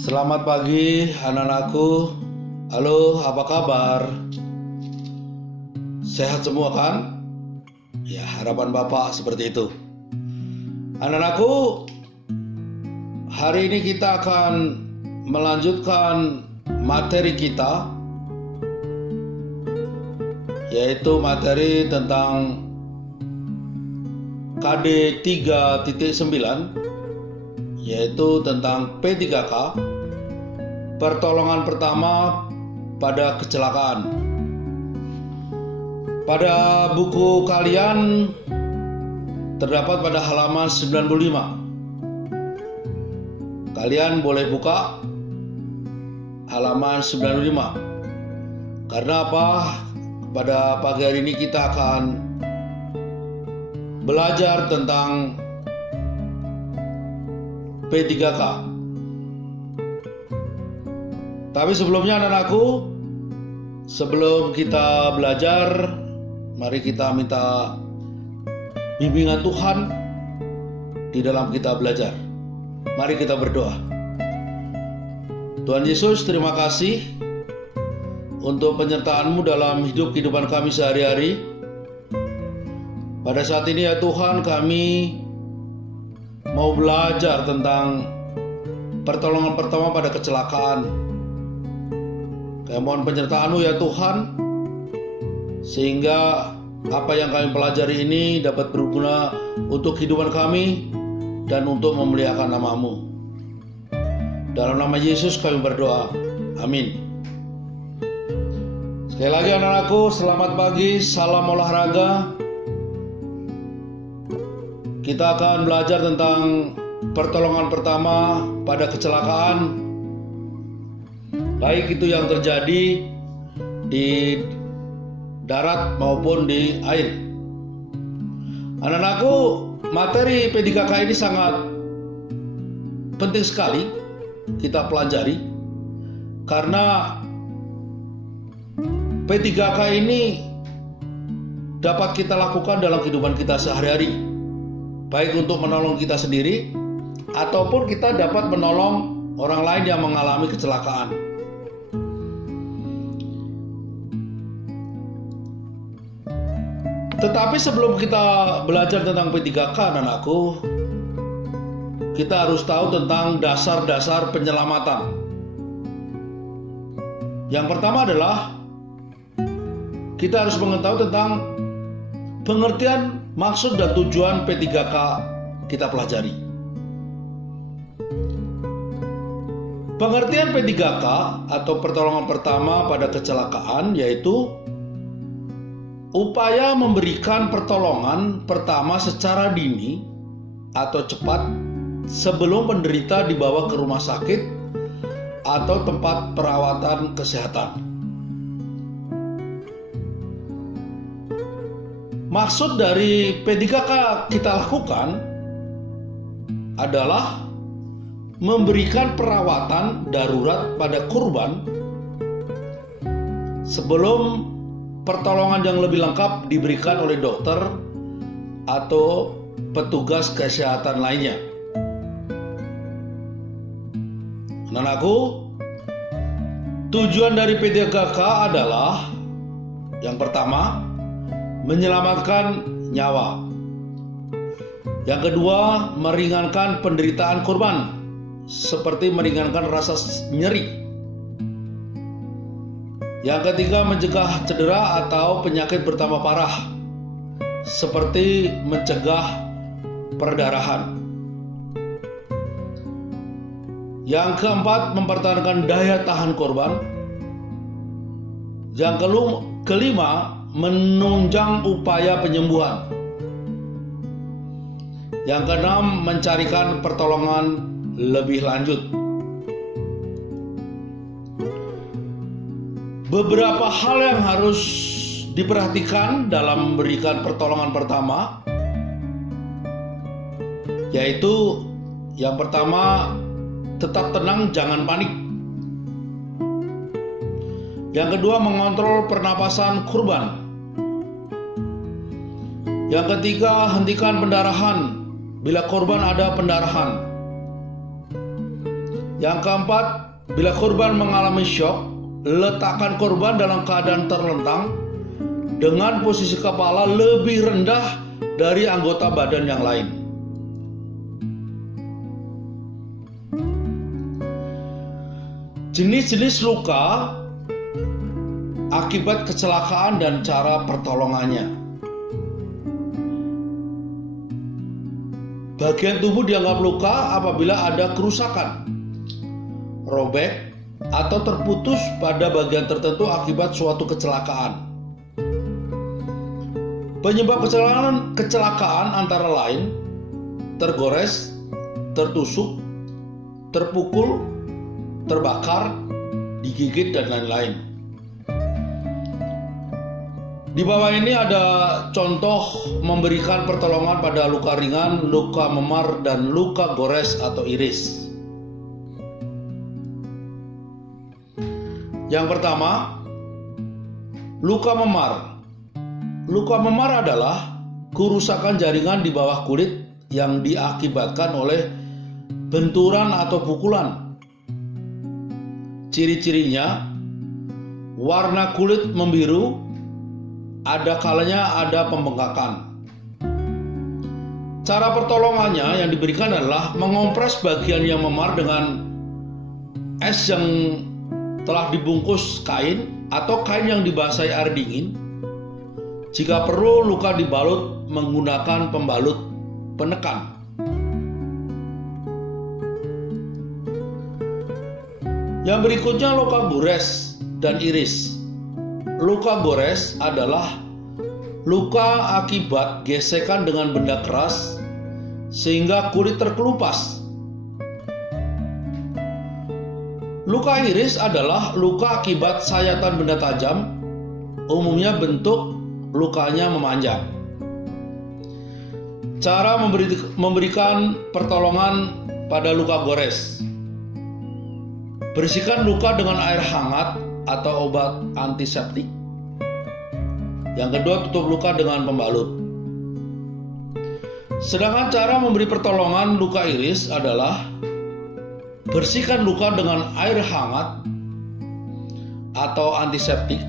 Selamat pagi anak-anakku. Halo, apa kabar? Sehat semua kan? Ya, harapan Bapak seperti itu. Anak-anakku, hari ini kita akan melanjutkan materi kita, yaitu materi tentang KD 3.9, yaitu tentang P3K, pertolongan pertama pada kecelakaan. Pada buku kalian terdapat pada halaman 95. Kalian boleh buka halaman 95. Karena apa? Pada pagi hari ini kita akan belajar tentang P3K. Tapi sebelumnya anak-anakku, sebelum kita belajar, mari kita minta bimbingan Tuhan di dalam kita belajar. Mari kita berdoa. Tuhan Yesus, terima kasih untuk penyertaan-Mu dalam kehidupan kami sehari-hari. Pada saat ini ya Tuhan, kami mau belajar tentang pertolongan pertama pada kecelakaan. Kami mohon penyertaan-Mu ya Tuhan, sehingga apa yang kami pelajari ini dapat berguna untuk kehidupan kami dan untuk memuliakan nama-Mu. Dalam nama Yesus kami berdoa, amin. Sekali lagi anak-anakku, selamat pagi, salam olahraga. Kita akan belajar tentang pertolongan pertama pada kecelakaan, baik itu yang terjadi di darat maupun di air. Anak-anakku, materi P3K ini sangat penting sekali kita pelajari, karena P3K ini dapat kita lakukan dalam kehidupan kita sehari-hari, baik untuk menolong kita sendiri ataupun kita dapat menolong orang lain yang mengalami kecelakaan. Tetapi sebelum kita belajar tentang P3K, anakku, kita harus tahu tentang dasar-dasar penyelamatan. Yang pertama adalah kita harus mengetahui tentang pengertian, maksud dan tujuan P3K kita pelajari. Pengertian P3K atau pertolongan pertama pada kecelakaan yaitu upaya memberikan pertolongan pertama secara dini atau cepat sebelum penderita dibawa ke rumah sakit atau tempat perawatan kesehatan. Maksud dari P3K kita lakukan adalah memberikan perawatan darurat pada korban sebelum pertolongan yang lebih lengkap diberikan oleh dokter atau petugas kesehatan lainnya. Anakku, tujuan dari P3K adalah yang pertama, menyelamatkan nyawa. Yang kedua, meringankan penderitaan korban, seperti meringankan rasa nyeri. Yang ketiga, mencegah cedera atau penyakit bertambah parah, seperti mencegah perdarahan. Yang keempat, mempertahankan daya tahan korban. Yang kelima, menunjang upaya penyembuhan. Yang keenam, mencarikan pertolongan lebih lanjut. Beberapa hal yang harus diperhatikan dalam memberikan pertolongan pertama, yaitu yang pertama, tetap tenang, jangan panik. Yang kedua, mengontrol pernapasan korban. Yang ketiga, hentikan pendarahan bila korban ada pendarahan. Yang keempat, bila korban mengalami syok, letakkan korban dalam keadaan terlentang dengan posisi kepala lebih rendah dari anggota badan yang lain. Jenis-jenis luka akibat kecelakaan dan cara pertolongannya. Bagian tubuh dianggap luka apabila ada kerusakan, robek, atau terputus pada bagian tertentu akibat suatu kecelakaan. Penyebab kecelakaan antara lain tergores, tertusuk, terpukul, terbakar, digigit, dan lain-lain. Di bawah ini ada contoh memberikan pertolongan pada luka ringan, luka memar, dan luka gores atau iris. Yang pertama, luka memar. Luka memar adalah kerusakan jaringan di bawah kulit yang diakibatkan oleh benturan atau pukulan. Ciri-cirinya, warna kulit membiru, ada kalanya ada pembengkakan. Cara pertolongannya yang diberikan adalah mengompres bagian yang memar dengan es yang telah dibungkus kain atau kain yang dibasahi air dingin. Jika perlu, luka dibalut menggunakan pembalut penekan. Yang berikutnya, luka gores dan iris. Luka gores adalah luka akibat gesekan dengan benda keras sehingga kulit terkelupas. Luka iris adalah luka akibat sayatan benda tajam, umumnya bentuk lukanya memanjang. Cara memberikan pertolongan pada luka gores. Bersihkan luka dengan air hangat atau obat antiseptik. Yang kedua, tutup luka dengan pembalut. Sedangkan cara memberi pertolongan luka iris adalah bersihkan luka dengan air hangat atau antiseptik.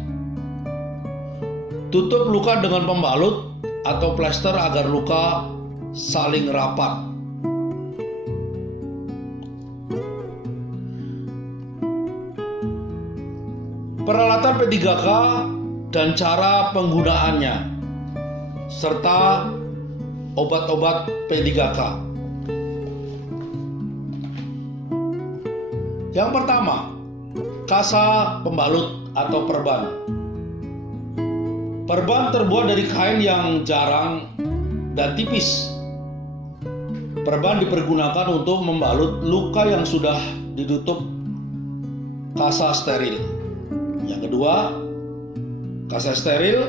Tutup luka dengan pembalut atau plester agar luka saling rapat. Peralatan P3K dan cara penggunaannya, serta obat-obat P3K. Yang pertama, kasa pembalut atau perban. Perban terbuat dari kain yang jarang dan tipis. Perban dipergunakan untuk membalut luka yang sudah ditutup kasa steril. Yang kedua, kasa steril,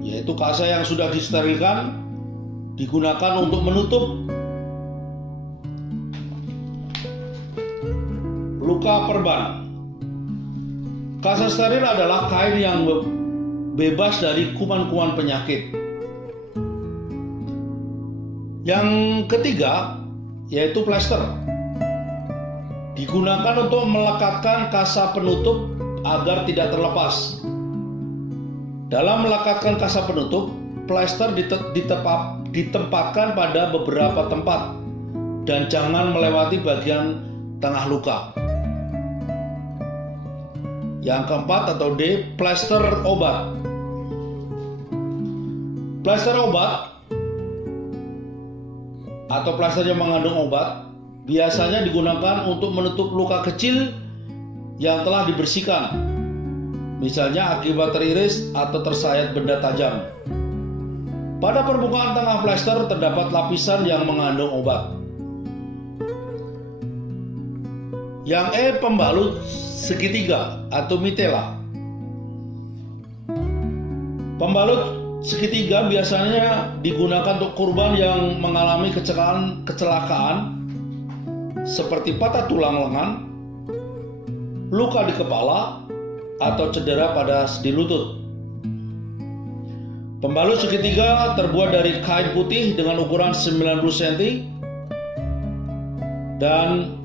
yaitu kasa yang sudah disterilkan, digunakan untuk menutup luka perban. Kasa steril adalah kain yang bebas dari kuman-kuman penyakit. Yang ketiga, yaitu plester. Digunakan untuk melekatkan kasa penutup agar tidak terlepas. Dalam melekatkan kasa penutup, plester ditempatkan pada beberapa tempat dan jangan melewati bagian tengah luka. Yang keempat atau D, plester obat. Plester obat atau plester yang mengandung obat biasanya digunakan untuk menutup luka kecil yang telah dibersihkan, misalnya akibat teriris atau tersayat benda tajam. Pada permukaan tengah plester terdapat lapisan yang mengandung obat. Yang E, pembalut segitiga atau mitela. Pembalut segitiga biasanya digunakan untuk korban yang mengalami kecelakaan seperti patah tulang lengan, luka di kepala, atau cedera pada sendi lutut. Pembalut segitiga terbuat dari kain putih dengan ukuran 90 cm dan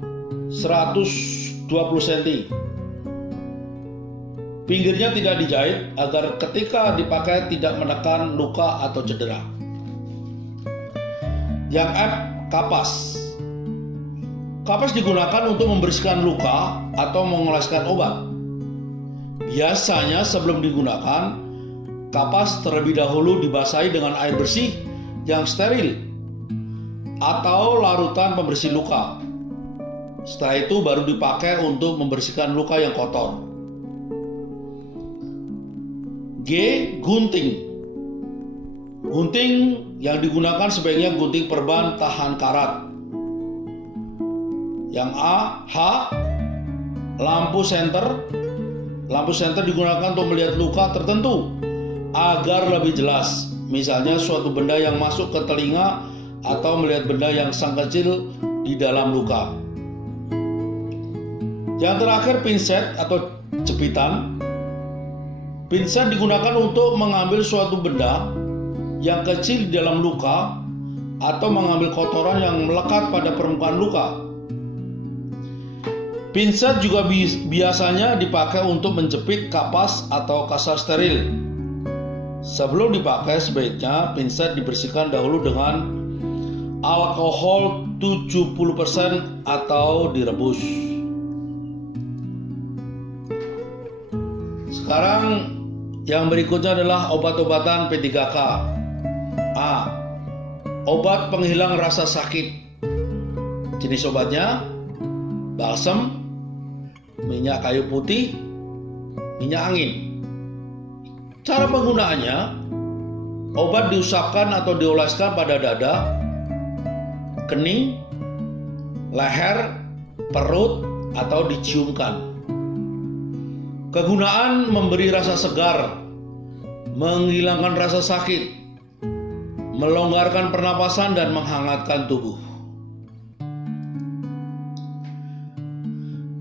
120 cm. Pinggirnya tidak dijahit agar ketika dipakai tidak menekan luka atau cedera. Yang F, kapas. Kapas digunakan untuk membersihkan luka atau mengoleskan obat. Biasanya sebelum digunakan, kapas terlebih dahulu dibasahi dengan air bersih yang steril atau larutan pembersih luka. Setelah itu baru dipakai untuk membersihkan luka yang kotor. G, gunting. Gunting yang digunakan sebaiknya gunting perban tahan karat. Yang A, H, lampu senter. Lampu senter digunakan untuk melihat luka tertentu agar lebih jelas. Misalnya suatu benda yang masuk ke telinga atau melihat benda yang sangat kecil di dalam luka. Yang terakhir, pinset atau jepitan. Pinset digunakan untuk mengambil suatu benda yang kecil di dalam luka atau mengambil kotoran yang melekat pada permukaan luka. Pinset juga biasanya dipakai untuk menjepit kapas atau kasar steril. Sebelum dipakai, sebaiknya pinset dibersihkan dahulu dengan alkohol 70% atau direbus. Sekarang yang berikutnya adalah obat-obatan P3K. A, obat penghilang rasa sakit. Jenis obatnya balsam, minyak kayu putih, minyak angin. Cara penggunaannya, obat diusapkan atau dioleskan pada dada, kening, leher, perut, atau diciumkan. Kegunaan memberi rasa segar, menghilangkan rasa sakit, melonggarkan pernapasan, dan menghangatkan tubuh.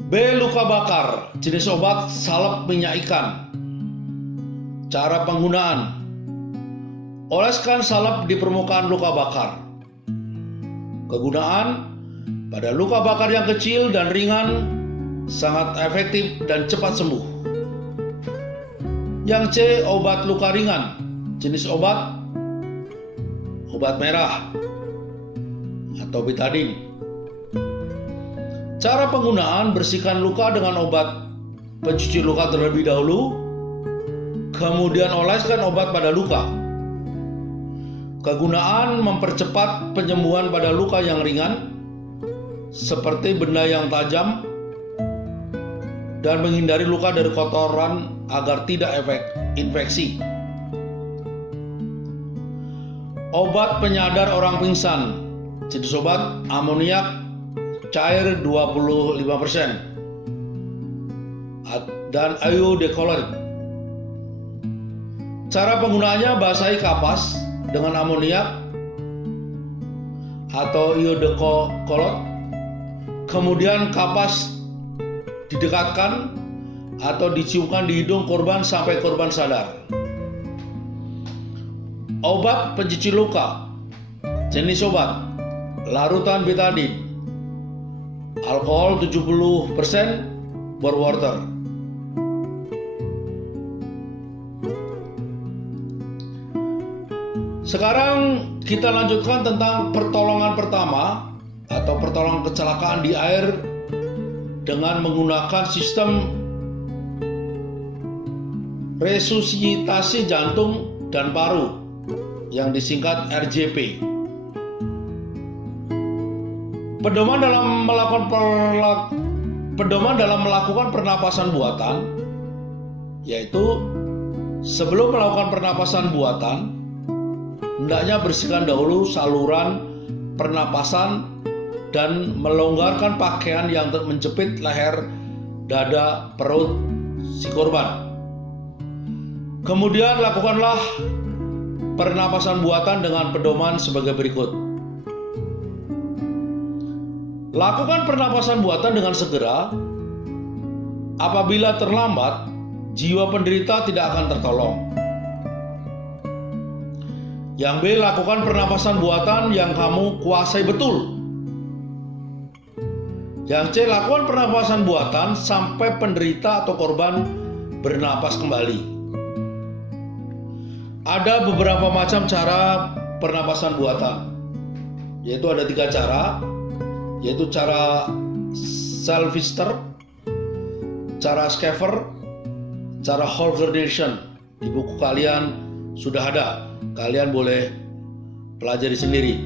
B, luka bakar. Jenis obat salep minyak ikan. Cara penggunaan, oleskan salep di permukaan luka bakar. Kegunaan, pada luka bakar yang kecil dan ringan, sangat efektif dan cepat sembuh. Yang C, obat luka ringan. Jenis obat merah atau betadine. Cara penggunaan, bersihkan luka dengan obat pencuci luka terlebih dahulu, kemudian oleskan obat pada luka. Kegunaan, mempercepat penyembuhan pada luka yang ringan seperti benda yang tajam dan menghindari luka dari kotoran agar tidak infeksi. Obat penyadar orang pingsan. Jenis obat amoniak cair 25% dan iodeklorid. Cara penggunaannya, basahi kapas dengan amoniak atau iodeklorid, kemudian kapas didekatkan atau diciumkan di hidung korban sampai korban sadar. Obat pencuci luka. Jenis obat larutan betadine, alkohol 70%, bore water. Sekarang kita lanjutkan tentang pertolongan pertama atau pertolongan kecelakaan di air dengan menggunakan sistem resusitasi jantung dan paru yang disingkat RJP. Pedoman dalam melakukan pernapasan buatan, yaitu sebelum melakukan pernapasan buatan, hendaknya bersihkan dahulu saluran pernapasan dan melonggarkan pakaian yang menjepit leher, dada, perut si korban. Kemudian lakukanlah pernapasan buatan dengan pedoman sebagai berikut. Lakukan pernapasan buatan dengan segera. Apabila terlambat, jiwa penderita tidak akan tertolong. Yang B, lakukan pernapasan buatan yang kamu kuasai betul. Yang C, lakukan pernapasan buatan sampai penderita atau korban bernapas kembali. Ada beberapa macam cara pernapasan buatan, yaitu ada 3 cara, yaitu cara Self-Pfister, cara Schaefer, cara Holzernation. Di buku kalian sudah ada, kalian boleh pelajari sendiri.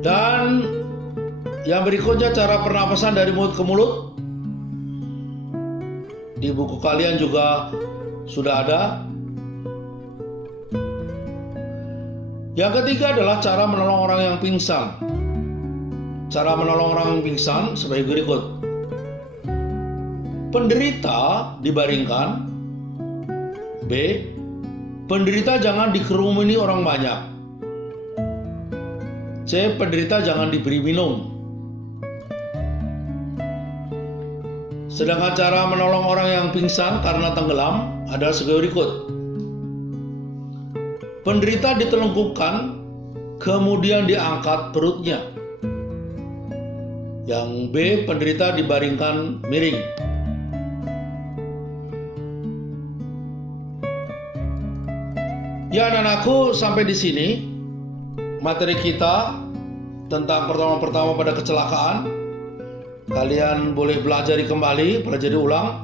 Dan yang berikutnya cara pernapasan dari mulut ke mulut. Di buku kalian juga sudah ada. Yang ketiga adalah cara menolong orang yang pingsan. Cara menolong orang yang pingsan sebagai berikut. Penderita dibaringkan. B, penderita jangan dikerumuni orang banyak. C, penderita jangan diberi minum. Sedangkan cara menolong orang yang pingsan karena tenggelam adalah sebagai berikut. Penderita ditelungkupkan, kemudian diangkat perutnya. Yang B, penderita dibaringkan miring. Ya anak-anakku, sampai di sini materi kita tentang pertolongan pertama pada kecelakaan. Kalian boleh pelajari kembali, pelajari ulang.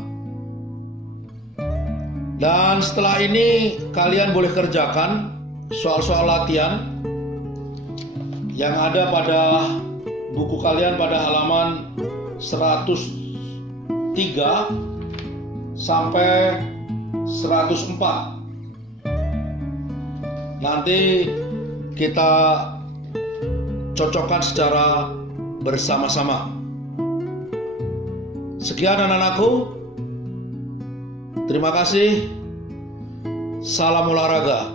Dan setelah ini kalian boleh kerjakan soal-soal latihan yang ada pada buku kalian pada halaman 103 sampai 104. Nanti kita cocokkan secara bersama-sama. Sekian anak-anakku. Terima kasih. Salam olahraga.